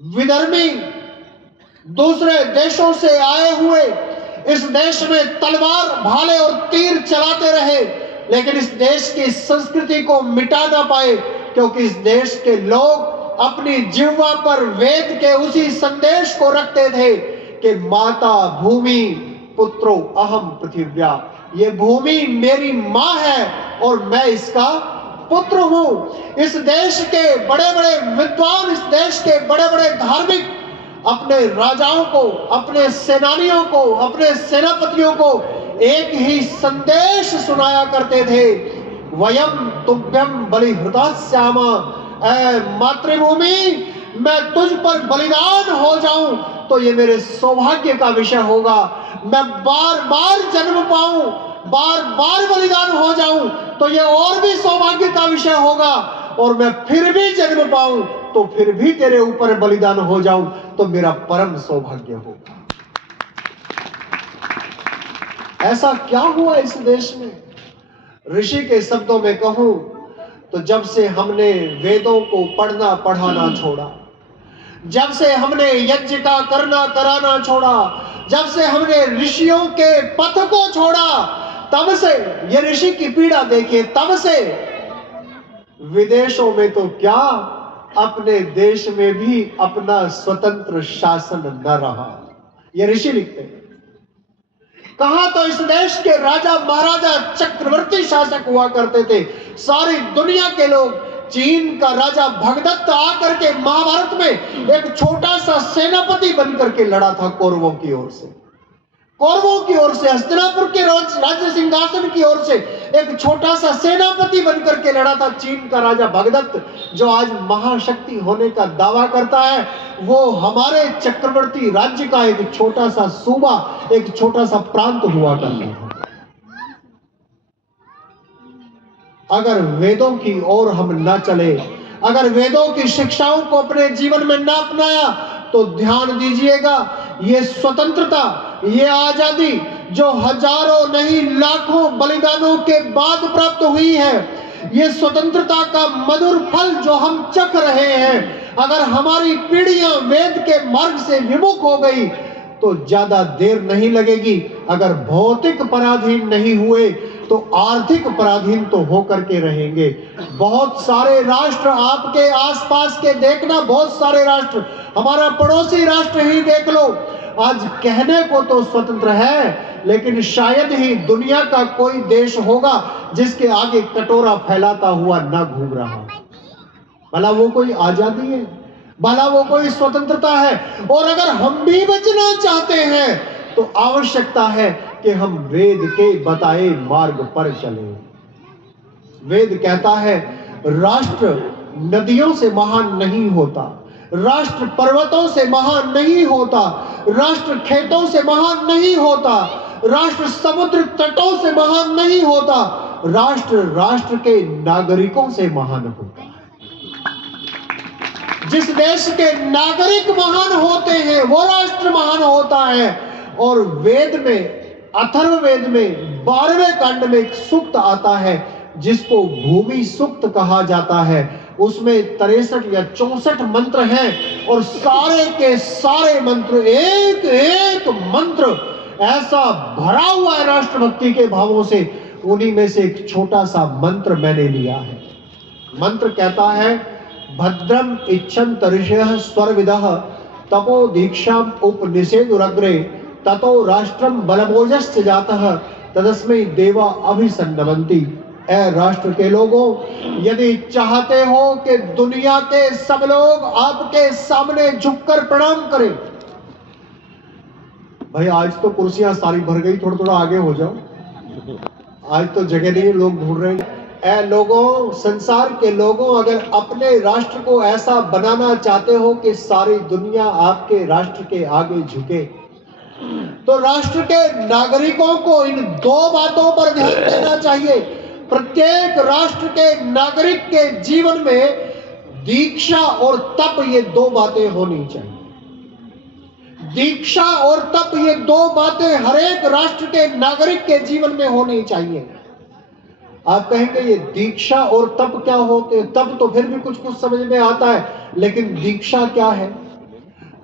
विधर्मी दूसरे देशों से आए हुए इस देश में तलवार भाले और तीर चलाते रहे, लेकिन इस देश की संस्कृति को मिटा ना पाए, क्योंकि इस देश के लोग अपनी जिह्वा पर वेद के उसी संदेश को रखते थे कि माता भूमि पुत्रो अहम पृथिव्या, ये भूमि मेरी मां है और मैं इसका पुत्र हूं। इस देश के बड़े बड़े विद्वान, इस देश के बड़े बड़े धार्मिक अपने राजाओं को, अपने सेनानियों को, अपने सेनापतियों को एक ही संदेश सुनाया करते थे, वयम तुभ्यम बलिहृतास्यामा, ऐ मातृभूमि मैं तुझ पर बलिदान हो जाऊं तो ये मेरे सौभाग्य का विषय होगा। मैं बार बार जन्म पाऊं, बार बार बलिदान हो जाऊं तो ये और भी सौभाग्य का विषय होगा, और मैं फिर भी जन्म पाऊं तो फिर भी तेरे ऊपर बलिदान हो जाऊं तो मेरा परम सौभाग्य होगा। ऐसा क्या हुआ इस देश में? ऋषि के शब्दों में कहूं तो जब से हमने वेदों को पढ़ना पढ़ाना छोड़ा, जब से हमने यज्ञ का करना कराना छोड़ा, जब से हमने ऋषियों के पथ को छोड़ा, तब से ये ऋषि की पीड़ा देखिए, तब से विदेशों में तो क्या, अपने देश में भी अपना स्वतंत्र शासन न रहा। ये ऋषि लिखते हैं। कहा तो इस देश के राजा महाराजा चक्रवर्ती शासक हुआ करते थे। सारी दुनिया के लोग, चीन का राजा भगदत्त आकर के महाभारत में एक छोटा सा सेनापति बनकर के लड़ा था कौरवों की ओर से, कौरवों की ओर से, हस्तिनापुर के राज्य सिंहासन की ओर से एक छोटा सा सेनापति बनकर के लड़ा था चीन का राजा भगदत्त, जो आज महाशक्ति होने का दावा करता है। वो हमारे चक्रवर्ती राज्य का एक छोटा सा सूबा, एक छोटा सा प्रांत हुआ करता था। अगर वेदों की ओर हम न चले, अगर वेदों की शिक्षाओं को अपने जीवन में न अपनाया, तो ध्यान दीजिएगा, ये स्वतंत्रता, ये आजादी जो हजारों नहीं लाखों बलिदानों के बाद प्राप्त हुई है, ये स्वतंत्रता का मधुर फल जो हम चख रहे हैं, अगर हमारी पीढ़ियां वेद के मार्ग से विमुख हो गई तो ज्यादा देर नहीं लगेगी। अगर भौतिक पराधीन नहीं हुए तो आर्थिक पराधीन तो होकर के रहेंगे। बहुत सारे राष्ट्र आपके आसपास के देखना, बहुत सारे राष्ट्र, हमारा पड़ोसी राष्ट्र ही देख लो, आज कहने को तो स्वतंत्र है, लेकिन शायद ही दुनिया का कोई देश होगा जिसके आगे कटोरा फैलाता हुआ ना घूम रहा। भला वो कोई आजादी है? भला वो कोई स्वतंत्रता है? और अगर हम भी बचना चाहते हैं तो आवश्यकता है कि हम वेद के बताए मार्ग पर चलें। वेद कहता है, राष्ट्र नदियों से महान नहीं होता, राष्ट्र पर्वतों से महान नहीं होता, राष्ट्र खेतों से महान नहीं होता, राष्ट्र समुद्र तटों से महान नहीं होता, राष्ट्र राष्ट्र के नागरिकों से महान होता है। जिस देश के नागरिक महान होते हैं वो राष्ट्र महान होता है। और वेद में, अथर्ववेद में 12वें कांड में एक सूक्त आता है जिसको भूमि सूक्त कहा जाता है। उसमें 63 या 64 मंत्र हैं और सारे के सारे मंत्र, एक एक मंत्र ऐसा भरा हुआ है राष्ट्रभक्ति के भावों से। उन्हीं में से एक छोटा सा मंत्र मैंने लिया है। मंत्र कहता है, भद्रम इच्छन्त ऋषयः स्वर्विदः तपो दीक्षाम उपनिषेदुरग्रे ततो राष्ट्रम बलभोजश्च जातः तदस्मै देवा अभिसन्नवन्ति। ऐ राष्ट्र के लोगों, यदि चाहते हो कि दुनिया के सब लोग आपके सामने झुककर प्रणाम करें, भाई आज तो कुर्सियां सारी भर गई, थोड़ा थोड़ा आगे हो जाओ, आज तो जगह नहीं, लोग ढूंढ रहे हैं। ऐ लोगों, संसार के लोगों, अगर अपने राष्ट्र को ऐसा बनाना चाहते हो कि सारी दुनिया आपके राष्ट्र के आगे झुके, तो राष्ट्र के नागरिकों को इन दो बातों पर ध्यान देना चाहिए। प्रत्येक राष्ट्र के नागरिक के जीवन में दीक्षा और तप, ये दो बातें होनी चाहिए। दीक्षा और तप, ये दो बातें हर एक राष्ट्र के नागरिक के जीवन में होनी चाहिए। आप कहेंगे ये दीक्षा और तप क्या होते हैं? तप तो फिर भी कुछ कुछ समझ में आता है, लेकिन दीक्षा क्या है?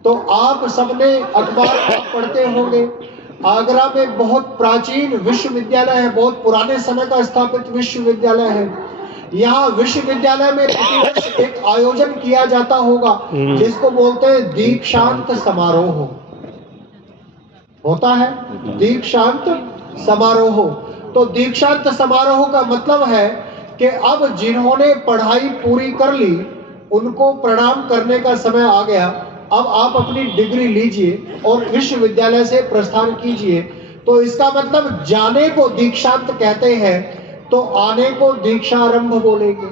तो आप सबने अखबार पढ़ते होंगे, आगरा में बहुत प्राचीन विश्वविद्यालय है, बहुत पुराने समय का स्थापित विश्वविद्यालय है। यहाँ विश्वविद्यालय में प्रतिवर्ष एक आयोजन किया जाता होगा जिसको बोलते हैं दीक्षांत समारोह। होता है दीक्षांत समारोह। तो दीक्षांत समारोह का मतलब है कि अब जिन्होंने पढ़ाई पूरी कर ली उनको प्रणाम करने का समय आ गया। अब आप अपनी डिग्री लीजिए और विश्वविद्यालय से प्रस्थान कीजिए। तो इसका मतलब जाने को दीक्षांत कहते हैं, तो आने को दीक्षारंभ बोलेंगे।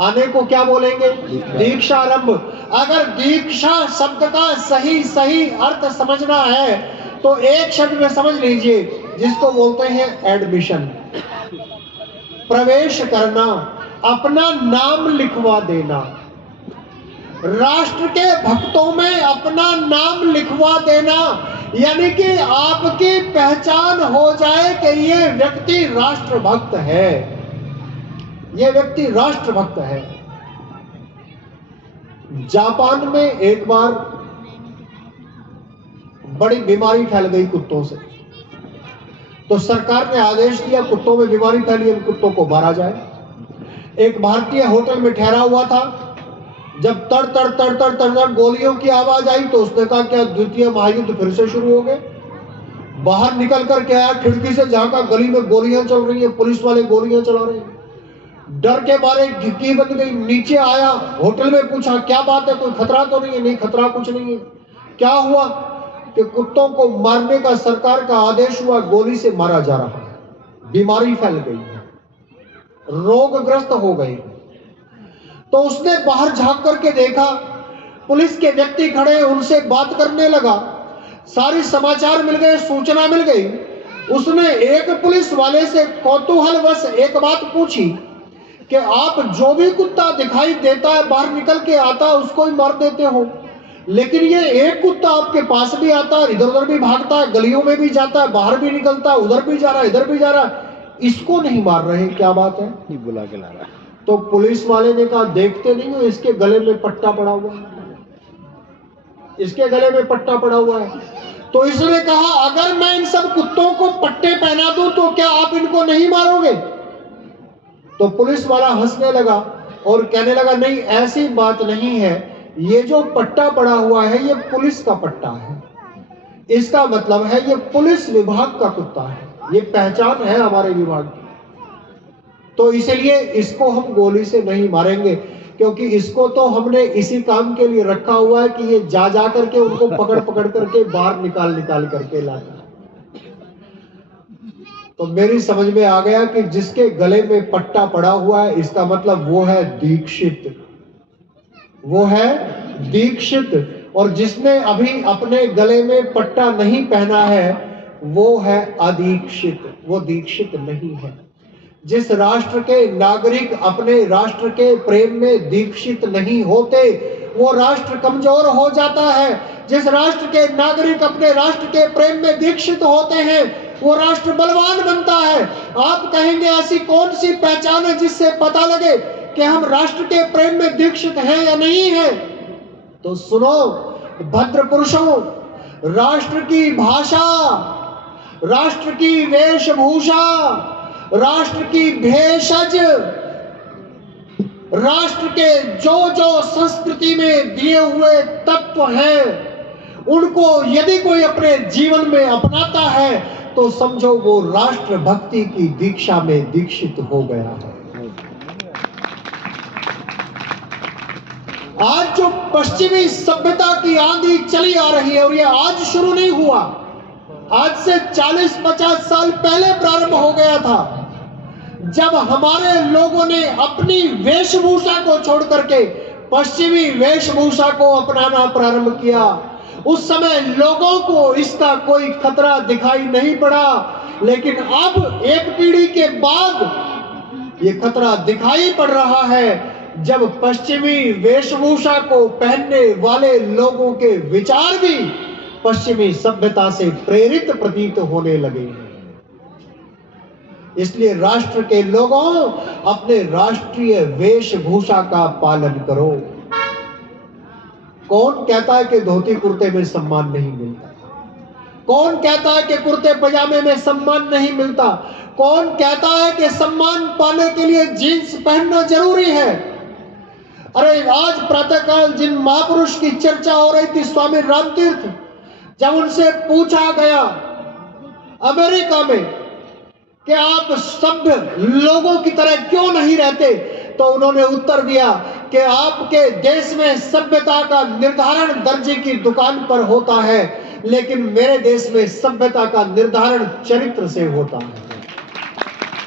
आने को क्या बोलेंगे? दीक्षारंभ। अगर दीक्षा शब्द का सही अर्थ समझना है तो एक शब्द में समझ लीजिए, जिसको बोलते हैं एडमिशन, प्रवेश करना, अपना नाम लिखवा देना, राष्ट्र के भक्तों में अपना नाम लिखवा देना, यानी कि आपकी पहचान हो जाए कि ये व्यक्ति राष्ट्रभक्त है, ये व्यक्ति राष्ट्रभक्त है। जापान में एक बार बड़ी बीमारी फैल गई कुत्तों से, तो सरकार ने आदेश दिया कुत्तों में बीमारी फैली, कुत्तों को मारा जाए। एक भारतीय होटल में ठहरा हुआ था, जब तड़ तड़ तड़ तड़ तड़ गोलियों की आवाज आई तो उसने कहा क्या द्वितीय महायुद्ध फिर से शुरू हो गए? बाहर निकल कर के आया, खिड़की से झांका, गली में गोलियां चल रही है, पुलिस वाले गोलियां चला रहे हैं। डर के मारे खिड़की बंद गई, नीचे आया, होटल में पूछा क्या बात है, कोई खतरा तो नहीं है? नहीं, खतरा कुछ नहीं है। क्या हुआ? कि कुत्तों को मारने का सरकार का आदेश हुआ, गोली से मारा जा रहा है, बीमारी फैल गई है, रोगग्रस्त हो गए। तो उसने बाहर झांक करके देखा, पुलिस के व्यक्ति खड़े, उनसे बात करने लगा, सारी समाचार मिल गए, सूचना मिल गई। उसने एक पुलिस वाले से कौतूहलवश एक बात पूछी कि आप जो भी कुत्ता दिखाई देता है बाहर निकल के आता है उसको ही मार देते हो, लेकिन ये एक कुत्ता आपके पास भी आता है, इधर उधर भी भागता है, गलियों में भी जाता है, बाहर भी निकलता है, उधर भी जा रहा है, इधर भी जा रहा है, इसको नहीं मार रहे, क्या बात है? नहीं बुला के ला रहा है। तो पुलिस वाले ने कहा देखते नहीं हो इसके गले में पट्टा पड़ा हुआ है, इसके गले में पट्टा पड़ा हुआ है। तो इसने कहा अगर मैं इन सब कुत्तों को पट्टे पहना दूं तो क्या आप इनको नहीं मारोगे? तो पुलिस वाला हंसने लगा और कहने लगा नहीं, ऐसी बात नहीं है, ये जो पट्टा पड़ा हुआ है ये पुलिस का पट्टा है, इसका मतलब है ये पुलिस विभाग का कुत्ता है, ये पहचान है हमारे विभाग की। तो इसलिए इसको हम गोली से नहीं मारेंगे, क्योंकि इसको तो हमने इसी काम के लिए रखा हुआ है कि ये जा जा करके उनको पकड़ पकड़ करके बाहर निकाल निकाल करके लाता। तो मेरी समझ में आ गया कि जिसके गले में पट्टा पड़ा हुआ है इसका मतलब वो है दीक्षित, वो है दीक्षित। और जिसने अभी अपने गले में पट्टा नहीं पहना है वो है अदीक्षित, वो दीक्षित नहीं है। जिस राष्ट्र के नागरिक अपने राष्ट्र के प्रेम में दीक्षित नहीं होते वो राष्ट्र कमजोर हो जाता है। जिस राष्ट्र के नागरिक अपने राष्ट्र के प्रेम में दीक्षित होते हैं वो राष्ट्र बलवान बनता है। आप कहेंगे ऐसी कौन सी पहचान है जिससे पता लगे कि हम राष्ट्र के प्रेम में दीक्षित हैं या नहीं है? तो सुनो भद्र पुरुषों, राष्ट्र की भाषा, राष्ट्र की वेशभूषा, राष्ट्र की भेषज, राष्ट्र के जो जो संस्कृति में दिए हुए तत्व हैं उनको यदि कोई अपने जीवन में अपनाता है तो समझो वो राष्ट्र भक्ति की दीक्षा में दीक्षित हो गया है। आज जो पश्चिमी सभ्यता की आंधी चली आ रही है, और ये आज शुरू नहीं हुआ, आज से 40-50 साल पहले प्रारंभ हो गया था, जब हमारे लोगों ने अपनी वेशभूषा को छोड़ करके पश्चिमी वेशभूषा को अपनाना प्रारंभ किया। उस समय लोगों को इसका कोई खतरा दिखाई नहीं पड़ा, लेकिन अब एक पीढ़ी के बाद ये खतरा दिखाई पड़ रहा है, जब पश्चिमी वेशभूषा को पहनने वाले लोगों के विचार भी पश्चिमी सभ्यता से प्रेरित प्रतीत होने लगे हैं। इसलिए राष्ट्र के लोगों अपने राष्ट्रीय वेशभूषा का पालन करो। कौन कहता है कि धोती कुर्ते में सम्मान नहीं मिलता? कौन कहता है कि कुर्ते पजामे में सम्मान नहीं मिलता? कौन कहता है कि सम्मान पाने के लिए जींस पहनना जरूरी है? अरे आज प्रातःकाल जिन महापुरुष की चर्चा हो रही थी, स्वामी रामतीर्थ, जब उनसे पूछा गया अमेरिका में कि आप सभ्य लोगों की तरह क्यों नहीं रहते, तो उन्होंने उत्तर दिया कि आपके देश में सभ्यता का निर्धारण दर्जी की दुकान पर होता है, लेकिन मेरे देश में सभ्यता का निर्धारण चरित्र से होता है।